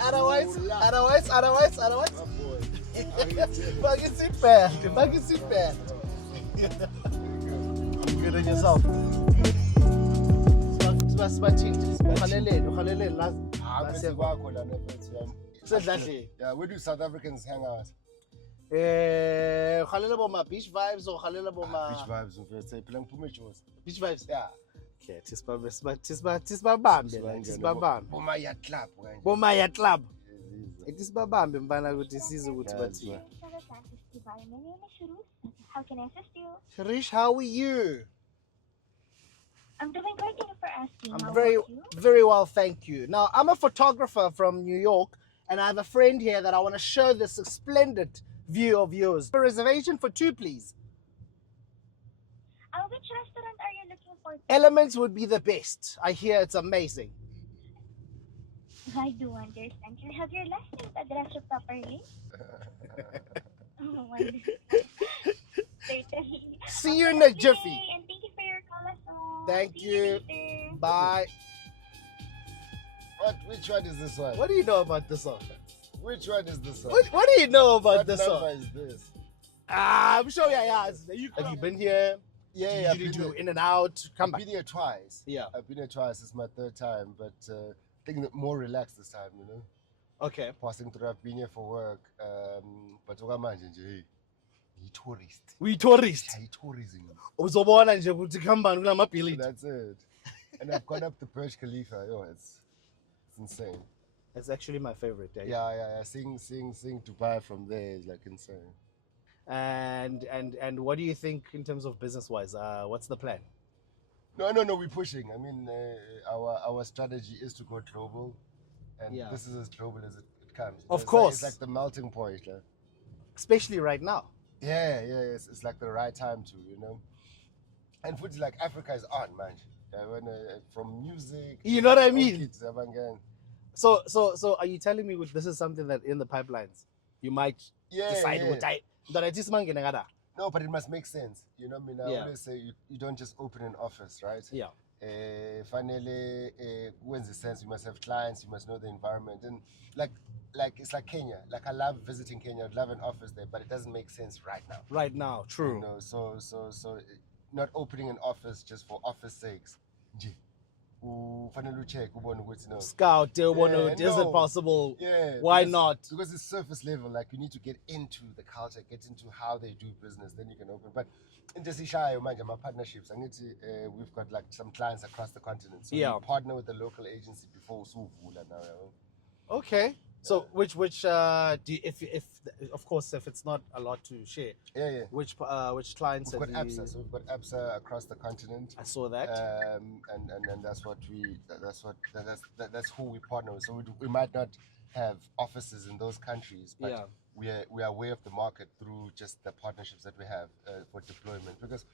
Otherwise. Fucking sit bad. I'm good on yourself. Yeah, where do South Africans hang out? Beach vibes or Beach vibes, say beach vibes. Yeah. Okay, tisba Boma yacht club. Bomaya club. Tisbabambe mbana ukuthi size ukuthi bathi. How can I assist you? Sharish, how are you? I'm doing great, thank you for asking. I'm How very about you? very well, thank you. Now, I'm a photographer from New York, and I have a friend here that I want to show this splendid view of yours. A reservation for 2, please. Which restaurant are you looking for? Elements would be the best. I hear it's amazing. I do understand. Can I have your last name to address you properly? Certainly. See you in a jiffy. And thank you for your call as well. Thank See you. later. Bye. Which one is this one? What do you know about this song? Which one is this one? What do you know about this What song? number is this? I'm sure have you been here? Yeah, Did you do in and out? Come I've back. been here twice. Yeah. I've been here twice. It's my 3rd time, but I think that more relaxed this time, you know. Okay. Passing through, I've been here for work. But okwamanje nje, hey, tourist. We tourists. Tourism. Uzobona nje ukuthi khambani kulamabhilidi. That's it. And I've gone up the Burj Khalifa. Yo, it's insane. It's actually my favorite day. Yeah. Seeing Dubai from there is like insane. And what do you think in terms of business wise? What's the plan? No, we're pushing. I mean, our strategy is to go global, and this is as global as it comes. Of course, it's like the melting point, especially right now. Yeah, it's like the right time to, you know. And food like Africa is on, man. From music, you know what I mean. Kids, so are you telling me this is something that in the pipelines you might decide what No, but it must make sense. You know what I mean? I always say you don't just open an office, right? Yeah. Finally, when's the sense? You must have clients, you must know the environment. And like it's like Kenya. Like I love visiting Kenya, I'd love an office there, but it doesn't make sense right now. Right now, true. You know, so not opening an office just for office sakes. Check, Scout, is it possible? Yeah. Why not? Because it's surface level, like you need to get into the culture, get into how they do business, then you can open. But in my partnerships, we've got like some clients across the continent. So we partner with the local agency before Suvula now. Okay. So which do you, if of course if it's not a lot to share. Yeah. Which clients we've got have you... ABSA, so we've got ABSA across the continent. I saw that. And that's that's who we partner with. So we might not have offices in those countries, but we are aware of the market through just the partnerships that we have for deployment. Because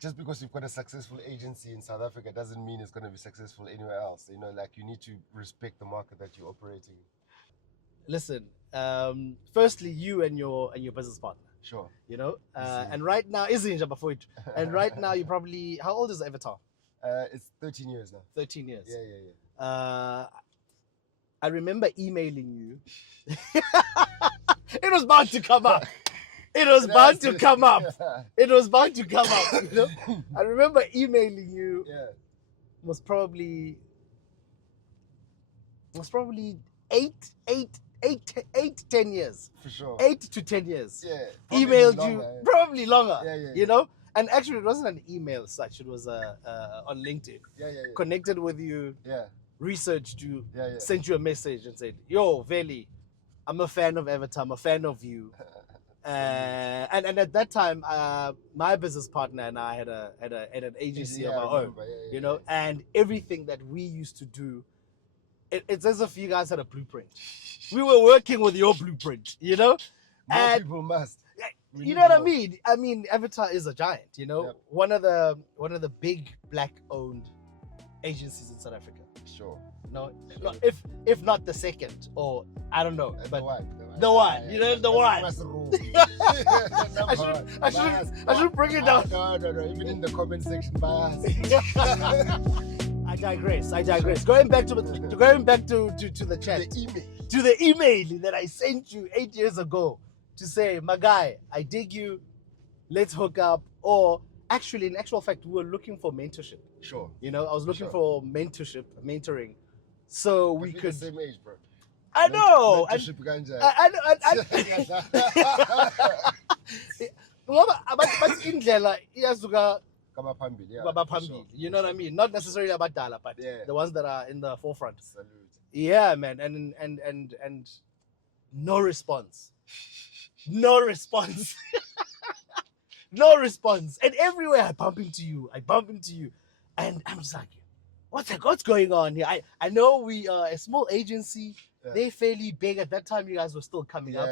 just because you've got a successful agency in South Africa doesn't mean it's going to be successful anywhere else. You know, like you need to respect the market that you're operating in. Listen, firstly, you and your business partner. Sure. You know, and right now, and right now you probably, how old is Avatar? It's 13 years now. 13 years. Yeah. I remember emailing you. It was bound to come up. It was bound to come up. It was bound to come up. You know? I remember emailing you. Yeah. Was probably 10 years. For sure. 8 to 10 years. Yeah. Emailed longer, you, probably longer. Yeah. You know? And actually, it wasn't an email as such. It was on LinkedIn. Yeah. Connected with you. Yeah. Researched you. Yeah. Sent you a message and said, "Yo, Veli, I'm a fan of Avatar. I'm a fan of you." And at that time, my business partner and I had an agency of our own, you know, and everything that we used to do, it's as if you guys had a blueprint. We were working with your blueprint, you know. More people must. You know what I mean? I mean, Avatar is a giant, you know, one of the big black-owned agencies in South Africa. Sure. No, if not the second, or I don't know, but The one. You know, the one. I should bring it down. No. Even in the comment section, bias. I digress. Going back to the chat. To the email that I sent you 8 years ago to say, my guy, I dig you. Let's hook up. Or actually, in actual fact, we were looking for mentorship. Sure. You know, I was looking for mentoring, so we could. The same age, bro. I know. Mentorship ganja. I but indlela iyazuka kabapambili. You know what I mean? Not necessarily abadala, but the ones that are in the forefront. Salute. Yeah, man, and no response. No response. No response. And everywhere I bump into you, and I'm just like, what's going on here? I know we are a small agency. Yeah. They're fairly big. At that time, you guys were still coming up.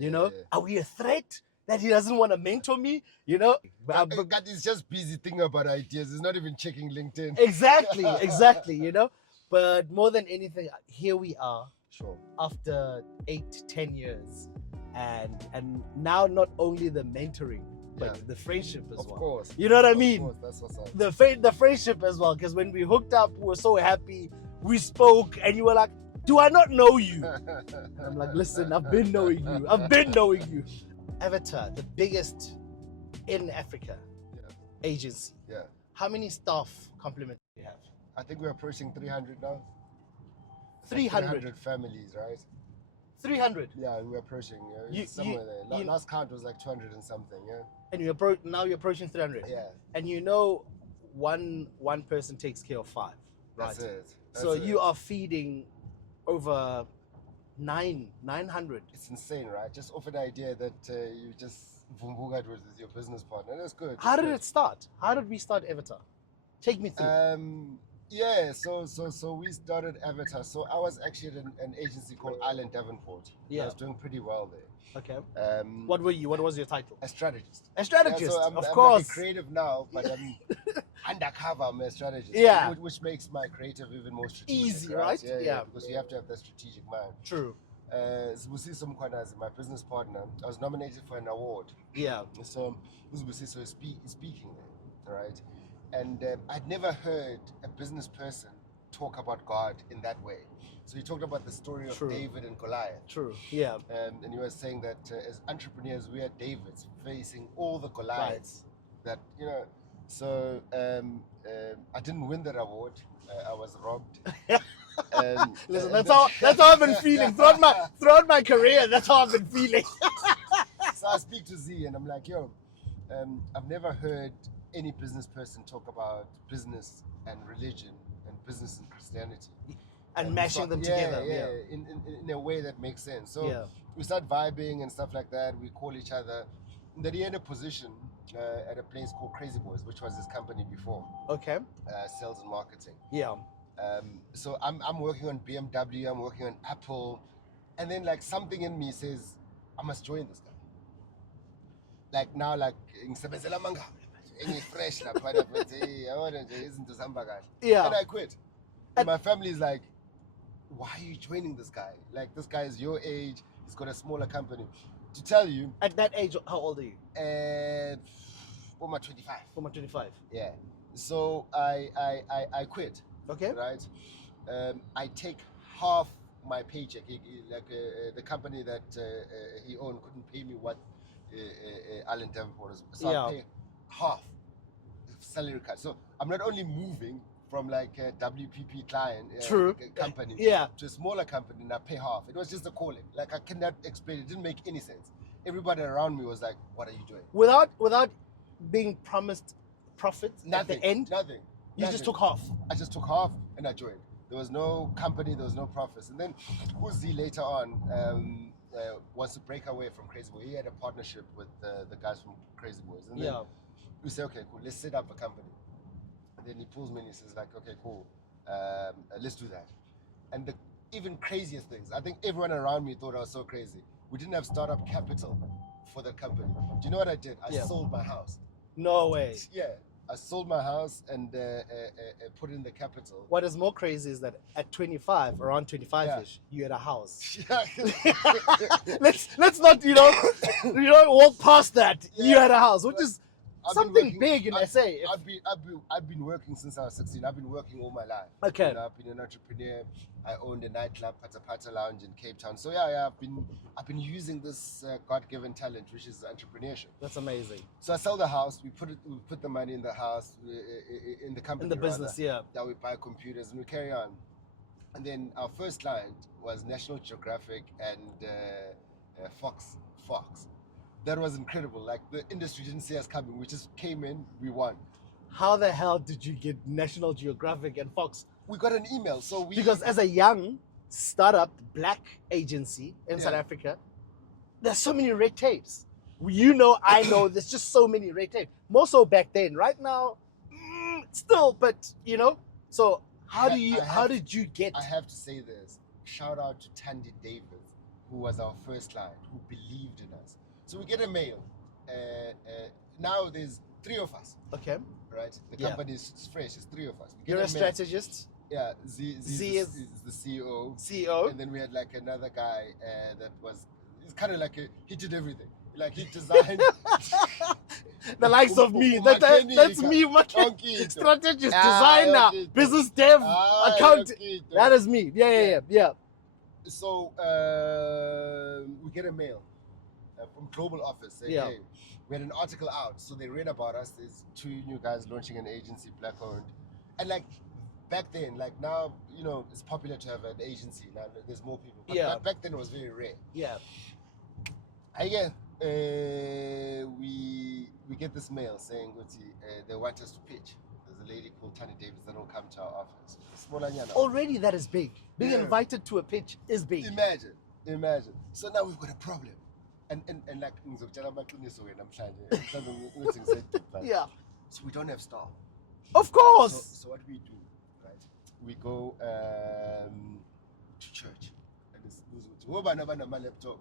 You know, are we a threat that he doesn't want to mentor me? You know, but he's just busy thinking about ideas. He's not even checking LinkedIn. Exactly. You know, but more than anything, here we are. Sure. After 8-10 years, and now not only the mentoring, but the friendship as well. Of course. You know what I mean? Of course, that's what's up. The friendship as well. Because when we hooked up, we were so happy. We spoke, and you were like, "Do I not know you?" And I'm like, "Listen, I've been knowing you. Avatar, the biggest in Africa agency. Yeah. How many staff complement do you have? I think we're approaching 300 now. 300 families, right? 300. Yeah, we're approaching. Somewhere there. Last count was like 200 and something. Yeah. And now you're approaching 300. Yeah. And you know, one person takes care of 5. That's right? it. So you are feeding over 900. It's insane, right? Just off an idea that you just vumbugat with your business partner. That's good. How did it start? How did we start Avatar? Take me through. Yeah, so we started Avatar. So I was actually at an agency called Island Davenport. Yeah. I was doing pretty well there. Okay. What were you? What was your title? A strategist. A strategist, yeah, so I'm course. I'm creative now, but I'm undercover. I'm a strategist. Yeah. Which makes my creative even more strategic. Easy, right? Yeah. Because you have to have that strategic mind. True. Zbusiso Mkhwanazi, my business partner, I was nominated for an award. Yeah. So Zbusiso is speaking there, right? And I'd never heard a business person talk about God in that way. So he talked about the story of David and Goliath. True, yeah. And he was saying that as entrepreneurs, we are Davids facing all the Goliaths. That, you know, so I didn't win that award. I was robbed. Listen, that's how I've been feeling throughout my career. That's how I've been feeling. So I speak to Z and I'm like, yo, I've never heard any business person talk about business and religion and business and Christianity and mashing them together. Yeah. In a way that makes sense. So we start vibing and stuff like that. We call each other. And then he had a position at a place called Crazy Boys, which was his company before. Okay. Sales and marketing. Yeah. So I'm working on BMW. I'm working on Apple, and then like something in me says I must join this guy. Like now, like fresh, yeah. And I quit. And my family is like, why are you joining this guy? Like, this guy is your age. He's got a smaller company. To tell you, at that age, how old are you? 25. 25. Yeah. So I quit. Okay. Right. I take half my paycheck. The company that he owned couldn't pay me what Alan Davenport is. So I pay half salary cut. So I'm not only moving from like a WPP client company to a smaller company, and I pay half. It was just a calling. Like I cannot explain. It didn't make any sense. Everybody around me was like, "What are you doing?" Without being promised profits at the end. Nothing. You just took half. I just took half and I joined. There was no company. There was no profits. And then Uzi later on wants to break away from Crazy Boy. He had a partnership with the guys from Crazy Boys. And then we say, okay, cool, let's set up a company. And then he pulls me and he says like, okay, cool, let's do that. And the even craziest things, I think everyone around me thought I was so crazy. We didn't have startup capital for the company. Do you know what I did? I sold my house. No way. Yeah. I sold my house and put in the capital. What is more crazy is that at 25, around 25ish, you had a house. let's not walk past that. Yeah. You had a house, which is something big in SA. I've been working since I was 16. I've been working all my life. Okay. You know, I've been an entrepreneur. I owned a nightclub, Pata Pata Lounge in Cape Town. So yeah, I've been using this God-given talent, which is entrepreneurship. That's amazing. So I sell the house. We put the money in the house, in the company, in the business, rather. yeah. That we buy computers and we carry on. And then our first client was National Geographic and Fox. That was incredible. Like, the industry didn't see us coming. We just came in, we won. How the hell did you get National Geographic and Fox? We got an email. Because as a young startup black agency in South Africa, there's so many red tapes. I know, there's just so many red tapes. More so back then. Right now, still, but So how did you get? I have to say this. Shout out to Tandy Davis, who was our first client, who believed in us. So we get a mail. Now there's 3 of us. Okay. Right? The company is fresh. It's 3 of us. You're a strategist? Yeah. Z is the CEO. CEO. And then we had like another guy he's kind of like he did everything. Like, he designed. The likes of me. That's me. Strategist, designer, business dev, account. That is me. Yeah. So we get a mail from Global Office saying, hey, we had an article out. So they read about us. There's 2 new guys launching an agency, black owned. And like, back then, like now, it's popular to have an agency. Now there's more people. But back then it was very rare. Yeah. Again, we get this mail saying they want us to pitch. There's a lady called Tani Davis that will come to our office. Already that is big. Being invited to a pitch is big. Imagine. So now we've got a problem. And like, yeah. So we don't have staff. Of course. So what we do, right? We go to church. And it's my laptop.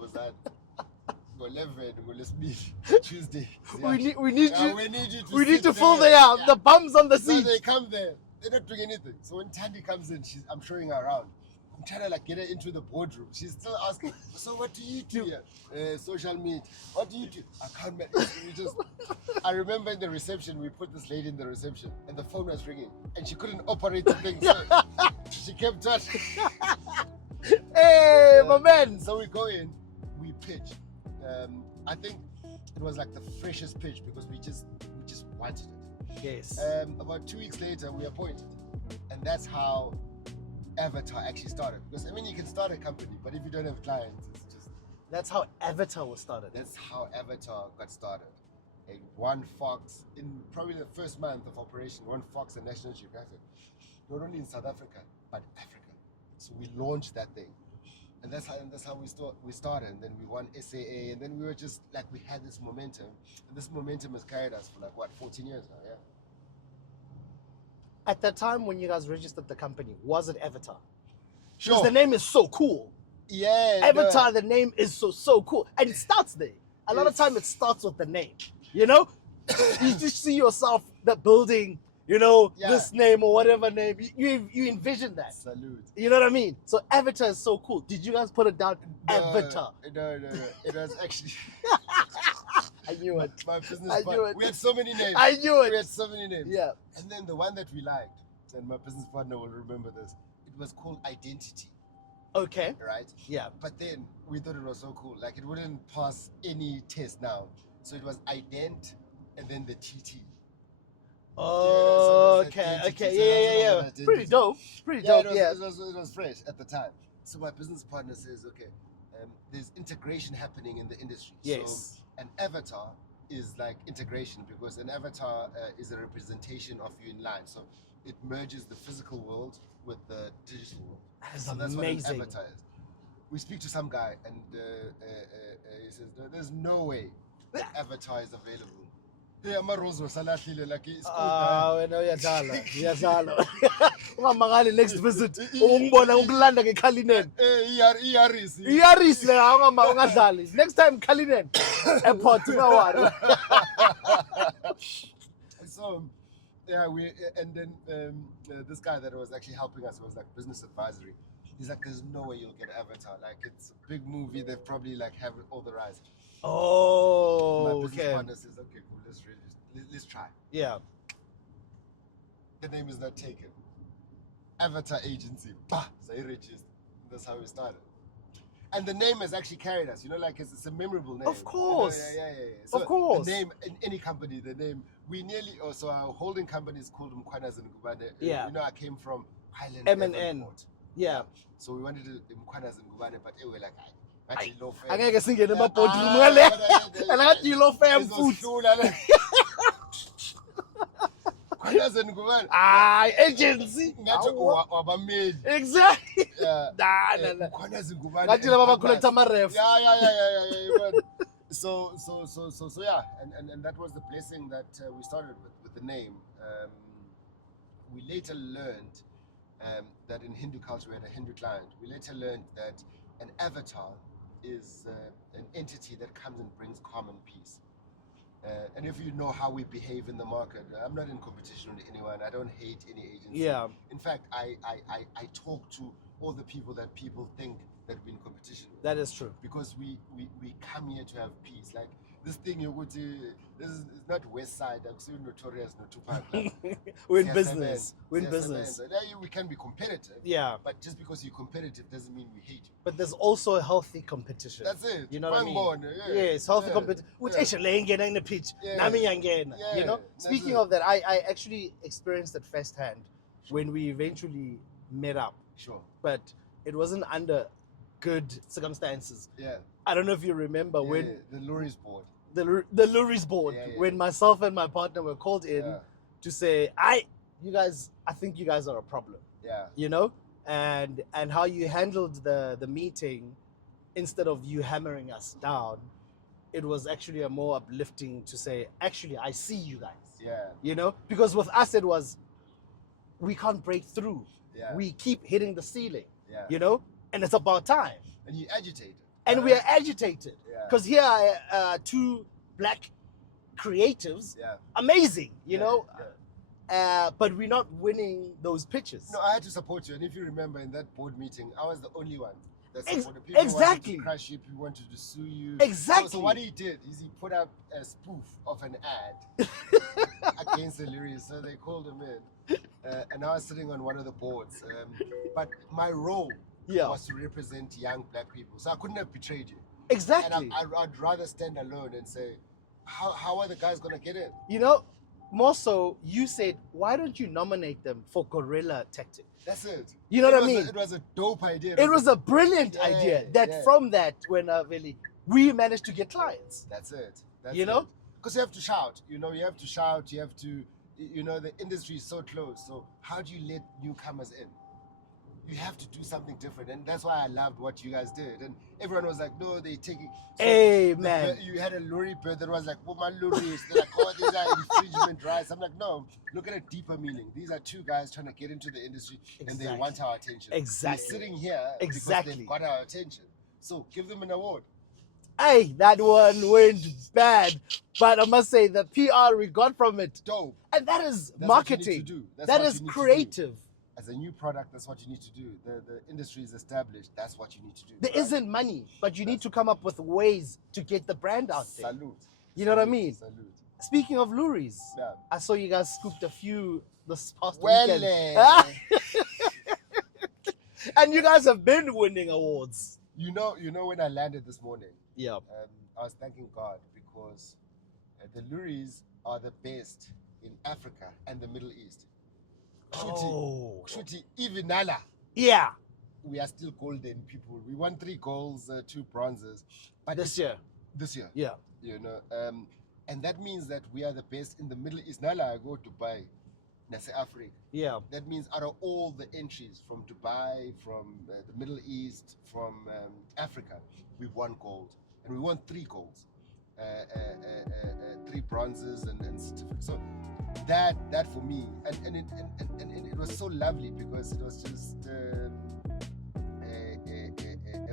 Was that? Go 11, go let's meet Tuesday. We need you to fill the the bums on the seat. So they come there, they're not doing anything. So when Tandy comes in, I'm showing her around. I'm trying to like get her into the boardroom. She's still asking, so what do you do here? Social media. What do you do? Account management. I remember in the reception, we put this lady in the reception and the phone was ringing and she couldn't operate the thing. So she kept touching. Hey, my man. So we go in, we pitch. I think it was like the freshest pitch because we just wanted it. Yes. About 2 weeks later, we appointed. And that's how Avatar actually started. Because, I mean, you can start a company, but if you don't have clients, it's just... That's how Avatar was started. That's how Avatar got started. One Fox, in probably the first month of operation, One Fox and National Geographic. Not only in South Africa, but Africa. So we launched that thing. And that's how we started. And then we won SAA. And then we were just like, we had this momentum. And this momentum has carried us for like, 14 years now, yeah? At that time when you guys registered the company, was it Avatar? Sure. Because the name is so cool. Yeah. Avatar, the name is so cool. And it starts there. A lot of time it starts with the name. You just see yourself building, this name or whatever name. You envision that. Salute. You know what I mean? So Avatar is so cool. Did you guys put it down? Avatar. No. It was actually... I knew it. My business partner. We had so many names. I knew it. We had so many names. Yeah. And then the one that we liked, and my business partner will remember this, it was called Identity. Okay. Right? Yeah. But then we thought it was so cool. Like, it wouldn't pass any test now. So it was Ident and then the TT. Oh, okay. Yeah. Pretty dope. It was fresh at the time. So my business partner says, okay, there's integration happening in the industry. Yes. So an avatar is like integration because an avatar is a representation of you in line. So it merges the physical world with the digital world. That's amazing. What an avatar is. We speak to some guy and he says, there's no way that avatar is available. Yeah, my rose was like it's wena uyadlala. Ungamangali next visit. Ungibona ukulanda ngeKalinen. Iaris. Iaris le ungadlali. Next time Kalinen. Airport ungawari. So yeah, and then this guy that was actually helping us was like business advisory. He's like, there's no way you'll get Avatar. Like, it's a big movie. They probably like have all the rights. Oh, my business partner says, okay, cool, let's try. Yeah. The name is not taken. Avatar Agency. Bah, so he registered. That's how we started. And the name has actually carried us. You know, like it's a memorable name. Of course. Yeah. So of course. The name in any company, the name we nearly. So our holding company is called Unpacking971Stories. Yeah. You know, I came from Highland. M&N. Yeah. So we wanted to Unpacking971Stories, but we were like, actually low fare. Angeke singene emabhodroom ngale. Angathi low fare food. Agency. Exactly. Ngathi laba bacollecta ama-ref. Yeah. So yeah, and that was the blessing that we started with the name. We later learned that in Hindu culture, we had a Hindu client. We later learned that an avatar is an entity that comes and brings calm and peace. And if you know how we behave in the market, I'm not in competition with anyone. I don't hate any agency. Yeah. In fact, I talk to all the people that people think that we're in competition with. That is true. Because we come here to have peace. Like this thing you go to, this is not West Side. I'm so notorious, not Tupac. We're in business. We're in business. We can be competitive. Yeah. But just because you're competitive doesn't mean we hate you. But there's also a healthy competition. That's it. You know what I mean? Born, Yes, healthy competition. Which actually in the pitch. You know? Speaking of that, I actually experienced it firsthand when we eventually met up. Sure. But it wasn't under good circumstances. Yeah. I don't know if you remember when the Lurie's board. The Lurie's board, when myself and my partner were called in to say, I think you guys are a problem. Yeah. You know? And how you handled the meeting, instead of you hammering us down, it was actually a more uplifting to say, actually, I see you guys. Yeah. You know? Because with us, it was, we can't break through. Yeah. We keep hitting the ceiling. Yeah. You know? And it's about time. And you agitated. And we are agitated. Because here are two black creatives. Yeah. Amazing, you know? Yeah. But we're not winning those pitches. No, I had to support you. And if you remember in that board meeting, I was the only one that supported people. Exactly. Wanted to crush you, people wanted to sue you. Exactly. So what he did is he put up a spoof of an ad against the lyrics. So they called him in. And I was sitting on one of the boards. But my role was to represent young black people. So I couldn't have betrayed you. Exactly. And I'd rather stand alone and say, how are the guys going to get in? You know, more so, you said, why don't you nominate them for guerrilla tactic? That's it. You know what I mean? It was a dope idea. It was a brilliant idea. From that, when Veli, we managed to get clients. That's it. You know? Because you have to shout. You know, you have to shout. You have to, you know, the industry is so close. So how do you let newcomers in? You have to do something different, and that's why I loved what you guys did. And everyone was like, "No, they're taking." So hey man, you had a Lurie bird that was like, "Oh my Lurie!" They're like, "Oh, these are infringement rights." I'm like, "No, look at a deeper meaning. These are two guys trying to get into the industry, and they want our attention. Exactly. They're sitting here because they've got our attention. So give them an award." Hey, that one went bad, but I must say the PR we got from it, dope, and that is marketing. That is creative. As a new product, that's what you need to do. The industry is established. That's what you need to do. There isn't money, but you need to come up with ways to get the brand out there. Salute. You know what I mean? Salute. Speaking of Luries, I saw you guys scooped a few this past weekend. And you guys have been winning awards. You know when I landed this morning, I was thanking God because the Luries are the best in Africa and the Middle East. Shuti, even Nala. Yeah. We are still golden people. We won 3 golds, 2 bronzes. But this year. Yeah. You know, and that means that we are the best in the Middle East. Nala, I go to Dubai, Nasa Africa. Yeah. That means out of all the entries from Dubai, from the Middle East, from Africa, we've won gold. And we won 3 golds. 3 bronzes and certificates. So that for me, and it was so lovely because it was just a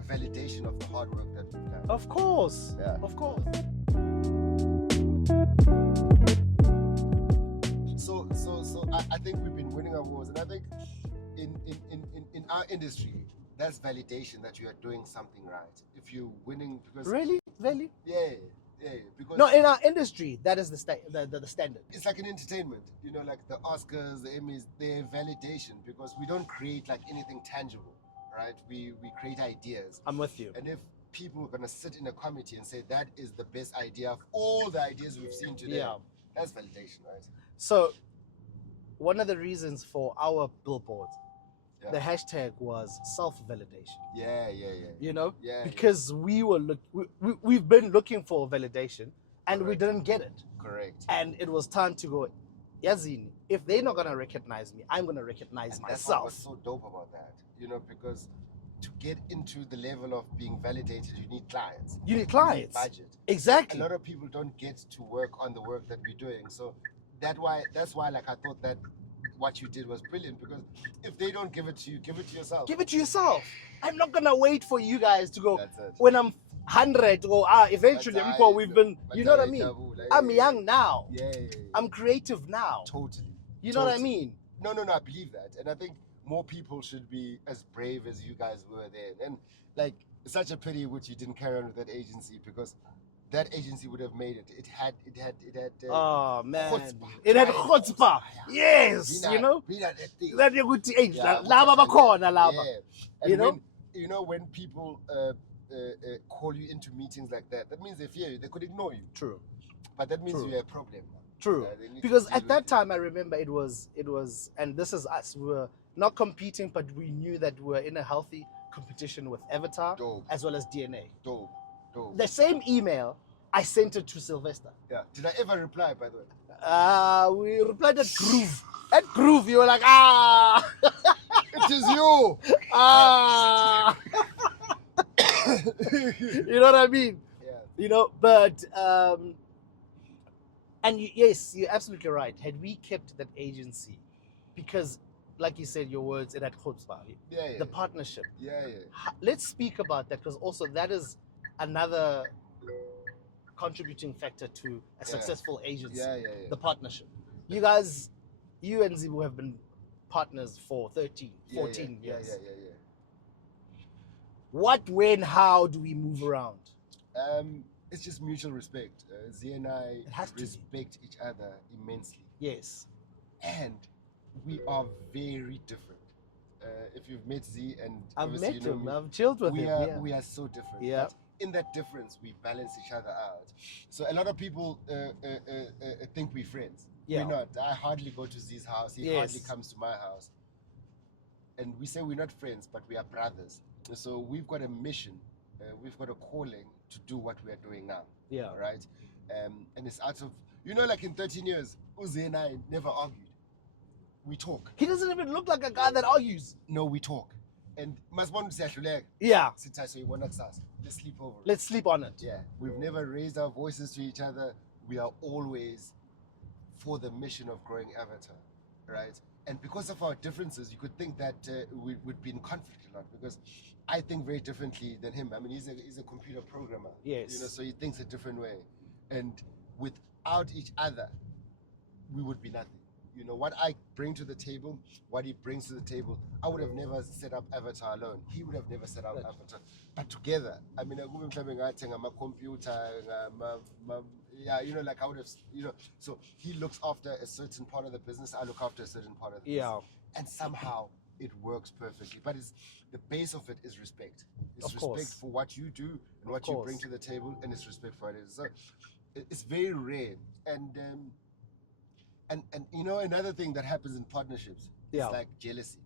validation of the hard work that we've done. Of course. Yeah. Of course. So I think we've been winning awards, and I think in our industry, that's validation that you are doing something right. If you're winning, because Really? yeah, because No, in our industry, that is the standard. it's like an entertainment, like the Oscars, the Emmys, they're validation because we don't create like anything tangible, right? We create ideas. I'm with you. And if people are gonna sit in a committee and say that is the best idea of all the ideas we've seen today, Yeah. that's validation, right? So, one of the reasons for our billboard, Yeah. the hashtag was self-validation. Yeah. Yeah. Because we've been looking for validation, and we Correct. didn't get it. Correct. And it was time to go, Yazini, if they're not gonna recognize me, I'm gonna recognize And that's what was myself. so dope about that, because to get into the level of being validated, you need clients. You need You need clients. budget. Exactly. A lot of people don't get to work on the work that we're doing. So that's why like I thought that what you did was brilliant, because if they don't give it to you, give it to yourself. Give it to yourself. I'm not gonna wait for you guys to go That's it. when I'm 100 or eventually But we've been, you know what I mean? I'm young now. Yeah. I'm creative now. Totally. You know what I Totally. mean? No, I believe that. And I think more people should be as brave as you guys were then. And like, it's such a pity which you didn't carry on with that agency, because that agency would have made it. It had Oh man. chutzpah. It had Right. chutzpah. Yes, Bina- you know? bina that thing. That you could age. Yeah, Lava bakhona lava. Yeah. You And know? when people call you into meetings like that, that means they fear you. They could ignore you. True. But that means True. you're a problem. True. They need to Because deal at with that you. time I remember it was, and this is us, we were not competing, but we knew that we were in a healthy competition with Avatar Dope. as well as DNA. Dope. The same email, I sent it to Sylvester. Yeah. Did I ever reply, by the way? We replied at Groove. At Groove, you were like, ah, It is you. ah. You know what I mean? Yeah. But yes, you're absolutely right. Had we kept that agency, because like you said, your words, it had chutzpah, Yeah. the partnership. Yeah. Let's speak about that, because also that is another contributing factor to a successful agency. Yeah. The partnership. You guys, you and Zibu have been partners for 13, 14 years. Yeah. What, when, how do we move around? It's just mutual respect. Z and I It has to be. respect each other immensely, Yes. and we are very different. If you've met Z, and I've obviously met you know him. me, I've chilled with we him. are Yeah. we are so different. Yeah. But in that difference, we balance each other out. So a lot of people think we're friends. Yeah. We're not. I hardly go to Z's house. He Yes. hardly comes to my house. And we say we're not friends, but we are brothers. So we've got a mission. We've got a calling to do what we are doing now. Yeah. Right? And it's out of, like in 13 years, Uzi and I never argued. We talk. He doesn't even look like a guy that argues. No, we talk. And masibona siyahluleka. Yeah. Sithi soyibona kusasa. Let's sleep over it. Let's sleep on it. Yeah. We've never raised our voices to each other. We are always for the mission of growing Avatar. Right? And because of our differences, you could think that we would be in conflict a lot, because I think very differently than him. I mean, he's a computer programmer. Yes. So he thinks a different way. And without each other, we would be nothing. What I bring to the table, what he brings to the table, I would have never set up Avatar alone. He would have never set up Avatar. But together, I mean, like I would have, so he looks after a certain part of the business, I look after a certain part of the business. And somehow it works perfectly. But the base of it is respect. It's Of respect course. for what you do and what Of you course. bring to the table, and it's respect for what it is. So it's very rare. And another thing that happens in partnerships Yeah. is like jealousy.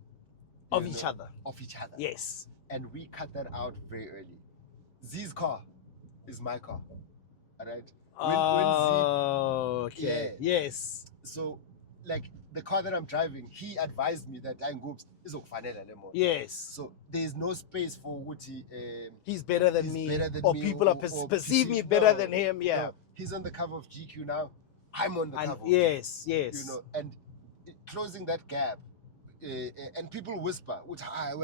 Of each other. Of each other. Yes. And we cut that out very early. Z's car is my car. All right? Okay. Yeah. Yes. So, like, the car that I'm driving, he advised me that I'm Goops is okufanele le moto. Yes. So there's no space for Wuti. He's better than He's me. better than or me, people or perceive me better than him. Yeah. no. He's on the cover of GQ now. I'm on the cover. Yes. And closing that gap. And people whisper, when how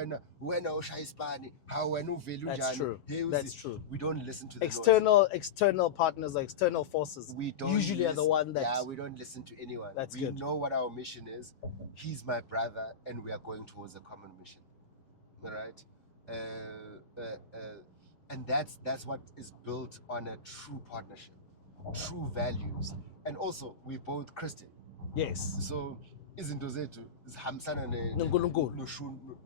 That's true. We don't listen to the external partners or external forces. We don't usually are the one that. Yeah, we don't listen to anyone. That's we good. know what our mission is. He's my brother, and we are going towards a common mission. All right, and that's what is built on a true partnership, true values, and also we're both Christian. Yes. So izinto zethu zihambisana noNkulunkulu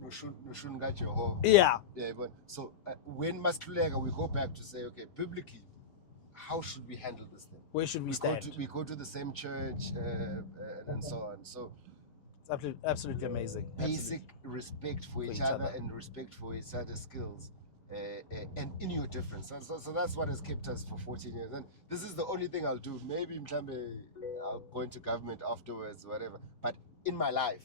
noshun kaJehova. Yeah. But so when masihluleka, we go back to say, okay, biblically, how should we handle this thing? Where should we stand? We go to the same church and so on. So it's absolutely amazing. Basic respect for each other and respect for each other's skills. And in your difference. So that's what has kept us for 14 years. And this is the only thing I'll do. Maybe I'll go into government afterwards, whatever. But in my life,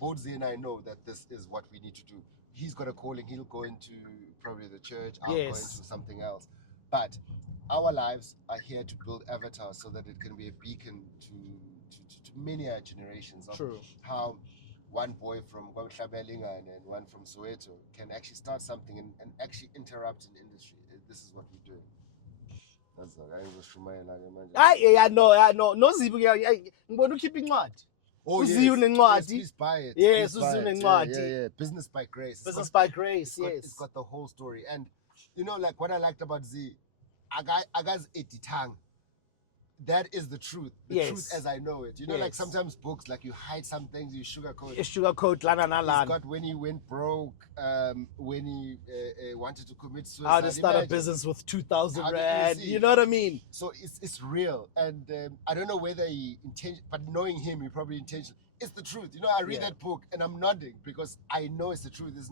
Bodzi and I know that this is what we need to do. He's got a calling. He'll go into probably the church. I'll go into something else. But our lives are here to build avatars so that it can be a beacon to many generations of how one boy from Kwabelingan and one from Soweto can actually start something and actually interrupt an industry. This is what we're doing. That's all. I was no. No zibu ngibona ukhipha incwadi. Uziyo nencwadi. Please buy it. Yes, uziyo nencwadi. Yeah. Business by Grace. It's got the whole story. And like what I liked about Z, Aga's editang. That is the truth. The truth as I know it. Like sometimes books, like you hide some things, you sugarcoat. Lana. He's got when he went broke, when he wanted to commit suicide. How to start a business with 2,000 rand. You know what I mean? So it's real. And I don't know whether he but knowing him, he probably intentionally. It's the truth. I read that book and I'm nodding because I know it's the truth. It's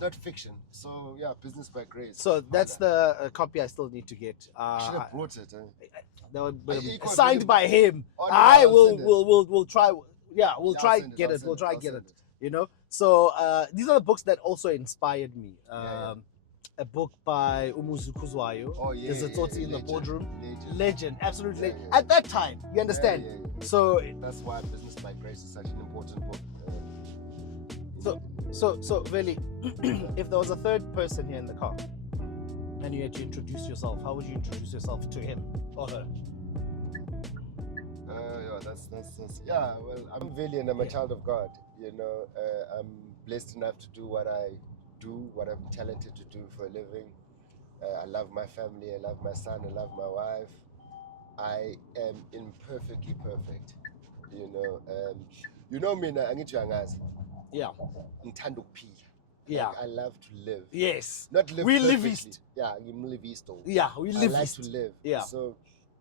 not fiction. So Business by Grace. So that's the copy I still need to get. Should have brought it. That would be signed by him. We'll try. Yeah, we'll try get it. We'll try get it. So these are the books that also inspired me. A book by Umuzu Kuzwayo. Oh yeah. There's a Tsotsi in the Boardroom. Legend. Absolutely. At that time, you understand. So that's why Business by Grace is such an important book. So Veli, if there was a third person here in the car and you had to introduce yourself, how would you introduce yourself to him or her? Well, I'm Veli and I'm a child of God. I'm blessed enough to do what I do, what I'm talented to do for a living. I love my family, I love my son, I love my wife. I am imperfectly perfect. Mina angithi angazi. Yeah. Yeah. I love to live. Yes. Not live. We perfectly. live east. Yeah, you live east. Yeah, we live I like east. to live. Yeah. So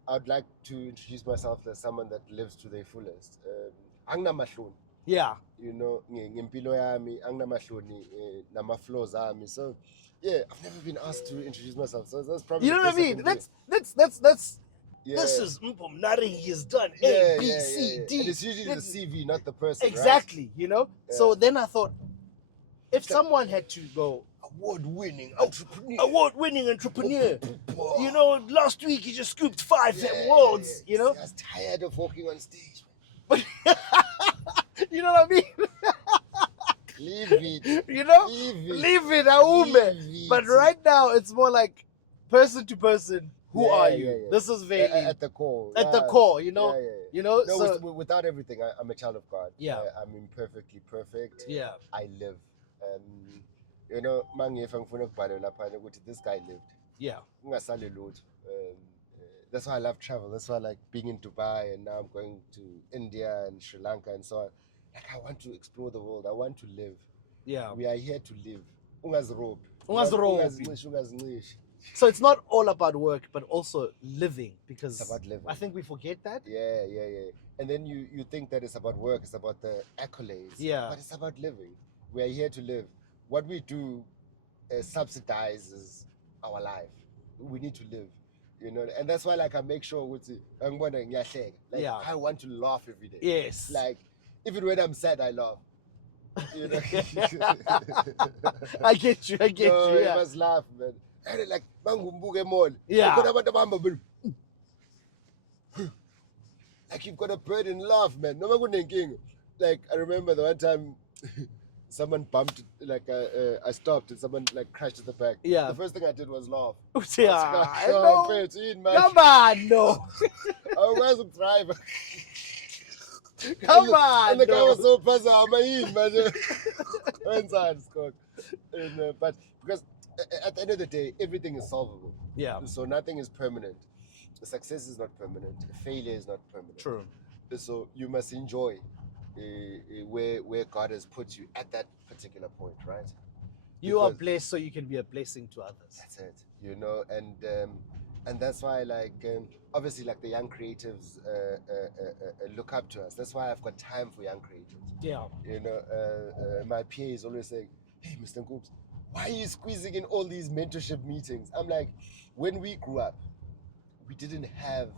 I'd like to introduce myself as someone that lives to their fullest. Anginamahloni. Yeah. Ngempilo yami anginamahloni nama-flaws ami. So I've never been asked to introduce myself. So that's probably what I mean. That's this is Mpumnari. He's done A, B, C, D. And it's usually the CV, not the person. Exactly. Right? So then I thought, if someone had to go award-winning entrepreneur, last week he just scooped 5 awards. I was tired of walking on stage. But you know what I mean? Leave it. Leave it, Aume. But right now it's more like person to person. Who are you? Yeah. This is Veli. At the core. At the core, No, so, without everything, I'm a child of God. Yeah. I'm imperfectly perfect. Yeah. I live. This guy lived. Yeah. That's why I love travel. That's why I like being in Dubai, and now I'm going to India and Sri Lanka and so on. Like, I want to explore the world. I want to live. Yeah. We are here to live. So it's not all about work, but also living, because it's about living. I think we forget that. Yeah. And then you think that it's about work, it's about the accolades. Yeah. But it's about living. We are here to live. What we do subsidizes our life. We need to live, and that's why I make sure I want to laugh every day. Yes. Like, even when I'm sad, I laugh. I get you. You must laugh, man. Like, yeah. like you've got a bird and laugh, man. No matter what. Like I remember the one time someone bumped, like I stopped and someone like crashed at the back. Yeah. The first thing I did was laugh. Yeah, I no. Come on, no. I was a driver. Come on. And the guy no. was so puzzled. But because at the end of the day, everything is solvable. Yeah. So nothing is permanent. Success is not permanent. Failure is not permanent. True. So you must enjoy where God has put you at that particular point, right? You are blessed so you can be a blessing to others. That's it, and that's why, like, obviously, like the young creatives look up to us. That's why I've got time for young creatives. Yeah. My PA is always saying, "Hey, Mr. Nkoops, why are you squeezing in all these mentorship meetings?" I'm like, when we grew up, we didn't have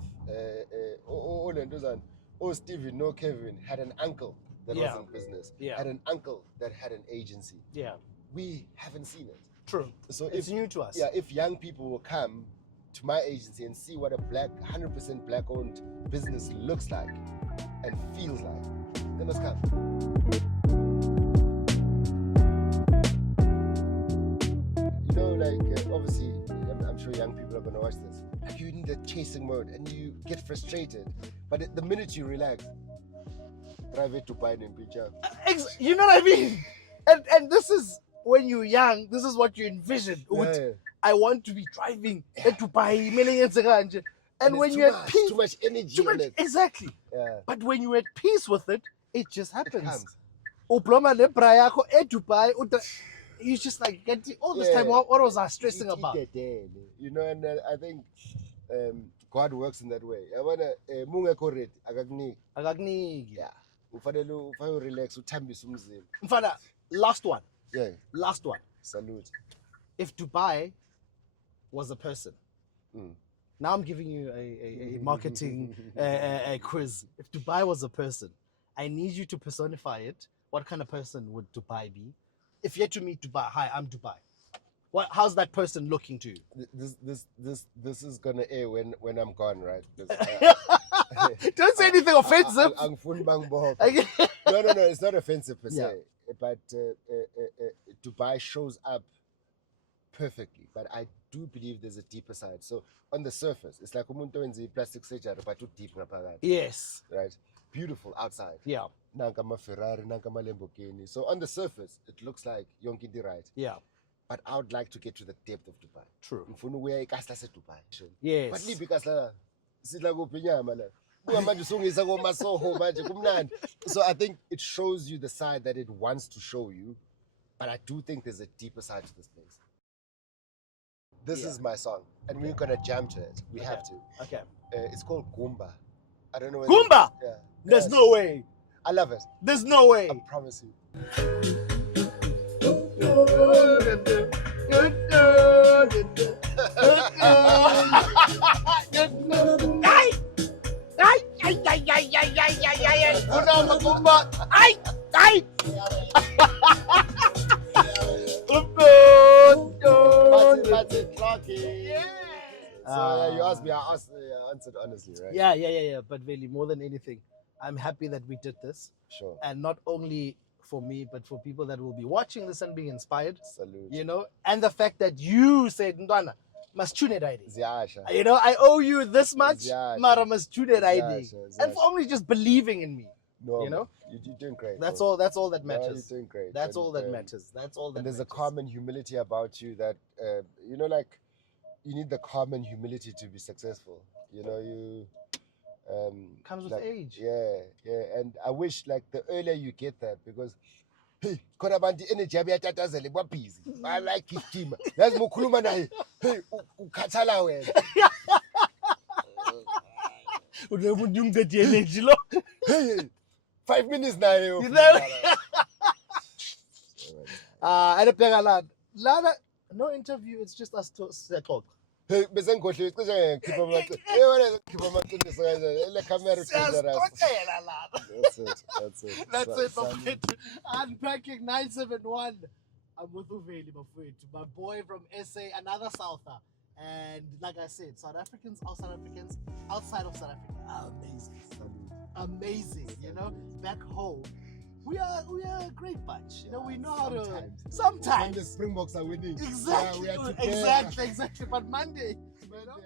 Stephen, no Kevin had an uncle that was in business. Had an uncle that had an agency. Yeah. We haven't seen it. True. So it's new to us. Yeah, if young people will come to my agency and see what a 100% black-owned business looks like and feels like, they must come. Obviously, I'm sure young people are going to watch this. Like, you're in the chasing mode and you get frustrated, but the minute you relax, drive it to buy an picture. You know what I mean? And this is when you're young. This is what you envision. Yeah. I want to be driving to buy millions and when you're at peace, too much energy in it. Exactly. Yeah. But when you're at peace with it, it just happens. It comes. You just like get all this time. What was I stressing about? And I think God works in that way. I wanna mungekho agagni. Yeah. Ufanele relax, uthambise umzimba. Mfana, last one. Yeah. Last one. Salute. If Dubai was a person, now I'm giving you a marketing a quiz. If Dubai was a person, I need you to personify it. What kind of person would Dubai be? If you had to meet Dubai, hi, I'm Dubai. How's that person looking to you? This is gonna air when I'm gone, right? Don't say anything offensive. No, it's not offensive per se. But Dubai shows up perfectly. But I do believe there's a deeper side. So on the surface, it's like umuntu wenza plastic surgery, but too deep ngaphakathi. Yes. Right. Beautiful outside. Yeah. Nanka ma Ferrari, nanka ma Lamborghini. So on the surface, it looks like yonke into right. Yeah. But I would like to get to the depth of Dubai. True. Mfuna ukuya ikasla seDubai. Yes. But libi ikasla sidla kuphi inyama la. Manje usungisa komasoho manje kumnandi. So I think it shows you the side that it wants to show you, but I do think there's a deeper side to this place. This is my song, and we're gonna jam to it. We have to. Okay. It's called Goomba. I don't know. Goomba. Yeah. There's no way. I love it. There's no way. I promise you. So you asked me, I answered honestly, right? Yeah. But Veli, more than anything, I'm happy that we did this. Sure. And not only for me, but for people that will be watching this and being inspired. Salute. And the fact that you said, Ndwana, must tune it ID. Ziyasha. I owe you this much, Ziyasha. Mara must tune it ID. Ziyasha. And for only just believing in me. No, You're doing great. That's bro. all that No, matters. you're doing great. That's all that matters. That's all that And there's matters. a calm and humility about you that, like, you need the calm and humility to be successful. Comes with like, age. Yeah. And I wish, like, the earlier you get that, because hey, khona abantu energy yabiyatatazela busy. I like his team. Yazi mukhuluma naye. Hey, ukhathala wena. Hey, 5 minutes naye. And no interview, it's just us to talk. Hey, besengohle cishe ngikhipha amaqiniso. Hey, wena ngikhipha amaqiniso kanjani? Le camera That's it. Unpacking 971. I'm with Veli, my boy from SA, another Souther. And like I said, South Africans outside of South Africa are amazing. Amazing, you know. Back home, we are a great bunch. You know, we know how to sometimes when the Springboks are winning. Exactly. Yeah, Exactly. But Monday, you know,